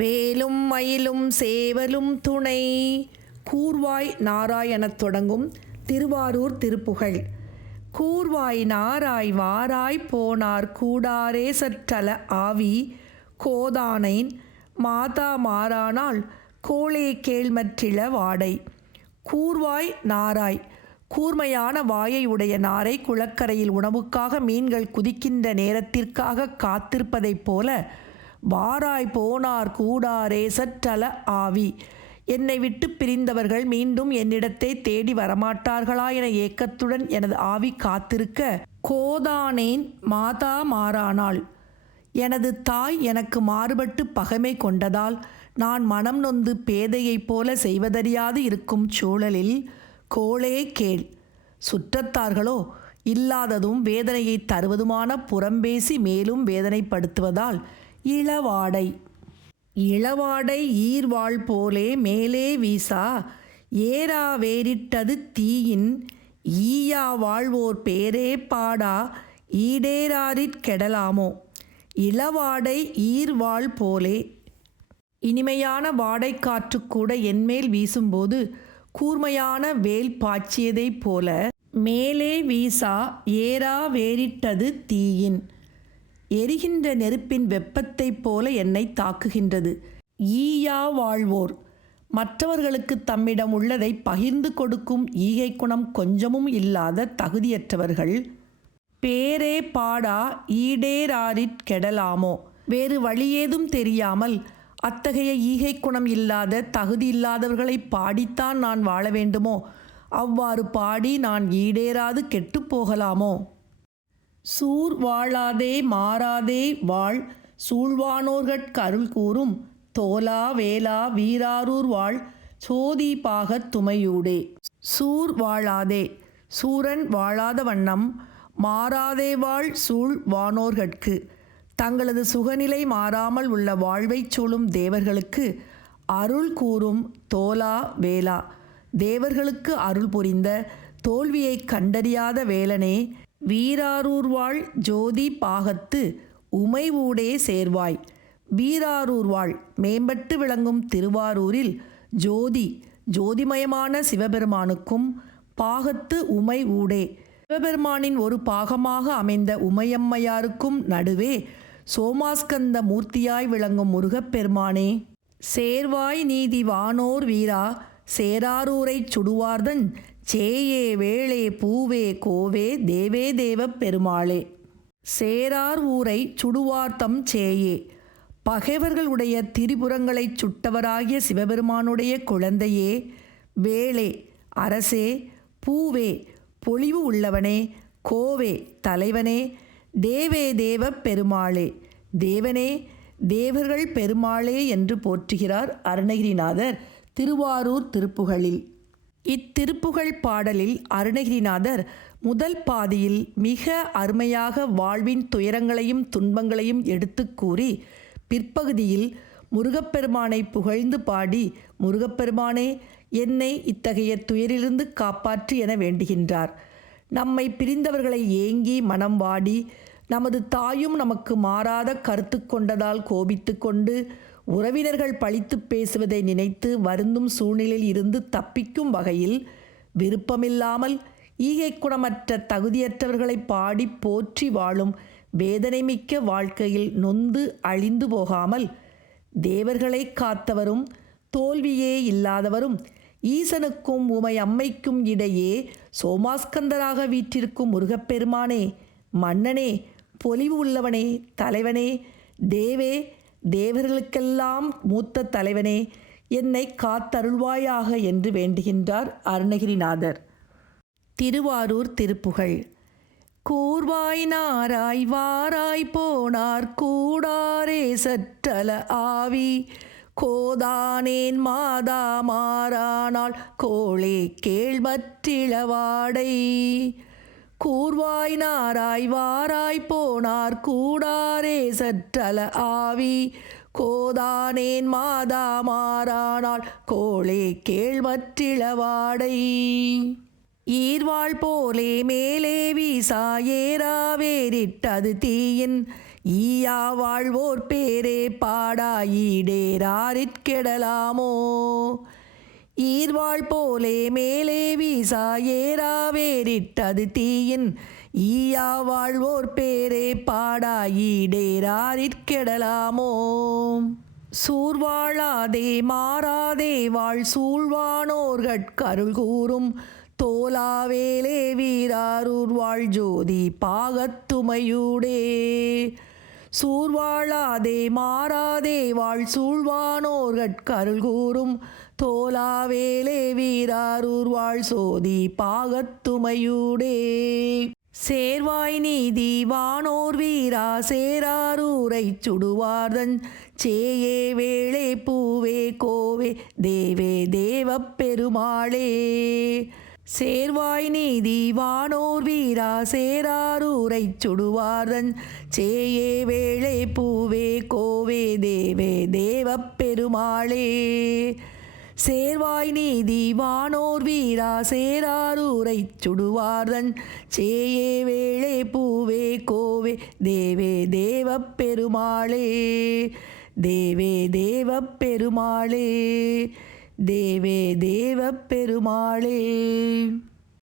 வேலும் மயிலும் சேவலும் துணை. கூர்வாய் நாராயணத் தொடங்கும் திருவாரூர் திருப்புகழ். கூர்வாய் நாராய் வாராய் போனார் கூடாரே சற்றல ஆவி. கோதானைன் மாதா மாறானால் கோளே கேள்மற்றில வாடை. கூர்வாய் நாராய் கூர்மையான வாயை உடைய நாரை குளக்கரையில் உணவுக்காக மீன்கள் குதிக்கின்ற நேரத்திற்காக காத்திருப்பதைப் போல வாராய் போனார் கூடாரே சற்றல ஆவி. என்னை விட்டு பிரிந்தவர்கள் மீண்டும் என்னிடத்தை தேடி வரமாட்டார்களா என ஏக்கத்துடன் எனது ஆவி காத்திருக்க கோதானேன் மாதா மாறானாள். எனது தாய் எனக்கு மாறுபட்டு பகைமை கொண்டதால் நான் மனம் நொந்து பேதையைப் போல செய்வதறியாது இருக்கும் சூழலில் கோளே கேள். சுற்றத்தார்களோ இல்லாததும் வேதனையை தருவதுமான புறம்பேசி மேலும் வேதனைப்படுத்துவதால் இளவாடை. இளவாடை ஈர்வாள் போலே மேலே வீசா ஏரா வேறிட்டது தீயின் ஈயா வாழ்வோர் பேரே பாடா ஈடேராரிற் கெடலாமோ? இளவாடை ஈர்வாள் போலே. இனிமையான வாடைக்காற்று கூட என்மேல் வீசும்போது கூர்மையான வேல் பாய்ச்சியதைப் போல மேலே வீசா ஏரா வேறிட்டது தீயின். எரிகின்ற நெருப்பின் வெப்பத்தைப் போல என்னை தாக்குகின்றது. ஈயா வாழ்வோர். மற்றவர்களுக்கு தம்மிடம் உள்ளதை பகிர்ந்து கொடுக்கும் ஈகை குணம் கொஞ்சமும் இல்லாத தகுதியற்றவர்கள். பேரே பாடா ஈடேராரிற் கெடலாமோ? வேறு வழியேதும் தெரியாமல் அத்தகைய ஈகை குணம் இல்லாத தகுதி இல்லாதவர்களை பாடித்தான் நான் வாழ வேண்டுமோ? அவ்வாறு பாடி நான் ஈடேறாது கெட்டுப் போகலாமோ? சூர் வாழாதே மாறாதே வாழ் சூழ்வானோர்கட்கு அருள் கூறும் தோலா வேலா வீராரூர் வாழ் சோதி பாகத் துமையூடே. சூர் வாழாதே சூரன் வாழாத வண்ணம் மாறாதே வாழ் சூழ் வானோர்கட்கு தங்களது சுகநிலை மாறாமல் உள்ள வாழ்வைச் சூழும் தேவர்களுக்கு அருள் கூறும் தோலா வேலா. தேவர்களுக்கு அருள் புரிந்த தோல்வியை கண்டறியாத வேலனே வீராரூர்வாள் ஜோதி பாகத்து உமை ஊடே சேர்வாய். வீராரூர்வாள் மேம்பட்டு விளங்கும் திருவாரூரில் ஜோதி ஜோதிமயமான சிவபெருமானுக்கும் பாகத்து உமை ஊடே. சிவபெருமானின் ஒரு பாகமாக அமைந்த உமையம்மையாருக்கும் நடுவே சோமாஸ்கந்த மூர்த்தியாய் விளங்கும் முருகப்பெருமானே. சேர்வாய் நீதி வானோர் வீரா சேராரூரைச் சுடுவார்தன் சேயே வேளே பூவே கோவே தேவே தேவ பெருமாளே. சேரார் ஊரை சுடுவார்த்தம் சேயே. பகைவர்களுடைய திரிபுரங்களைச் சுட்டவராகிய சிவபெருமானுடைய குழந்தையே வேளே அரசே பூவே பொலிவு உள்ளவனே கோவே தலைவனே தேவே தேவ பெருமாளே. தேவனே தேவர்கள் பெருமாளே என்று போற்றுகிறார் அருணகிரிநாதர் திருவாரூர் திருப்புகழில். இத்திருப்புகழ் பாடலில் அருணகிரிநாதர் முதல் பாதியில் மிக அருமையாக வாழ்வின் துயரங்களையும் துன்பங்களையும் எடுத்து கூறி பிற்பகுதியில் முருகப்பெருமானை புகழ்ந்து பாடி முருகப்பெருமானே என்னை இத்தகைய துயரிலிருந்து காப்பாற்று என வேண்டுகின்றார். நம்மை பிரிந்தவர்களை ஏங்கி மனம் வாடி நமது தாயும் நமக்கு மாறாத கருத்து கொண்டதால் கோபித்து கொண்டு உறவினர்கள் பழித்து பேசுவதை நினைத்து வருந்தும் சூழ்நிலையில் இருந்து தப்பிக்கும் வகையில் விருப்பமில்லாமல் ஈகை குணமற்ற தகுதியற்றவர்களை பாடி போற்றி வாழும் வேதனைமிக்க வாழ்க்கையில் நொந்து அழிந்து போகாமல் தேவர்களை காத்தவரும் தோல்வியே இல்லாதவரும் ஈசனுக்கும் உமை அம்மைக்கும் இடையே சோமாஸ்கந்தராக வீற்றிருக்கும் முருகப்பெருமானே மன்னனே பொலிவு உள்ளவனே தலைவனே தேவே தேவர்களுக்கெல்லாம் மூத்த தலைவனே என்னை காத்தருள்வாயாக என்று வேண்டுகின்றார் அருணகிரிநாதர். திருவாரூர் திருப்புகழ். கூர்வாய் நாராய் வாராய் போனார் கூடாரே சற்றல ஆவி. கோதானேன் மாதா மாறானால் கோளே கேள்மற்றிளவாடை கூர்வாய் நாராய் வாராய் போனார் கூடாரே சற்றல ஆவி. கோதானேன் மாதா மாறானால் கோளே கேள்மற்றிளவாடை ஈர்வாள் போலே மேலே வீசா ஏறாவேரிட்டது தீயின். ஈயா வாழ்வோர் பேரே பாடாயிடேராரிற்கெடலாமோ ஈர்வாள் போலே மேலே வீசா ஏறாவேரிட்டது தீயின். ஈயா வாழ்வோர் பேரே பாடாயிடேராரிற்கெடலாமோ சூர்வாழாதே மாறாதே வாழ் சூழ்வானோர்கட்கருள் கூறும். தோலாவேலே வீராரூர் வாழ் ஜோதி பாகத்துமையூடே சூர்வாழாதே மாறாதே வாழ் சூழ்வானோர்கட்கருள் கூறும். தோலாவேலே வீராரூர் வாழ் சோதி பாகத்துமையூடே. சேர்வாய் நீதி வானோர் வீரா சேராரூரை சுடுவார்தன். சேயே வேளே பூவே கோவே தேவே தேவப் பெருமாளே. சேர்வாய் நீதி வானோர் வீரா சேராரூரை சுடுவார்தன். சேயே வேளே பூவே கோவே தேவே தேவப் பெருமாளே. சேர்வாய் நீதி வானோர் வீரா சேராரூரைச் சுடுவார்தன். சேயே வேளே பூவே கோவே தேவே தேவப் பெருமாளே. தேவே தேவப் பெருமாளே. தேவே தேவப் பெருமாளே.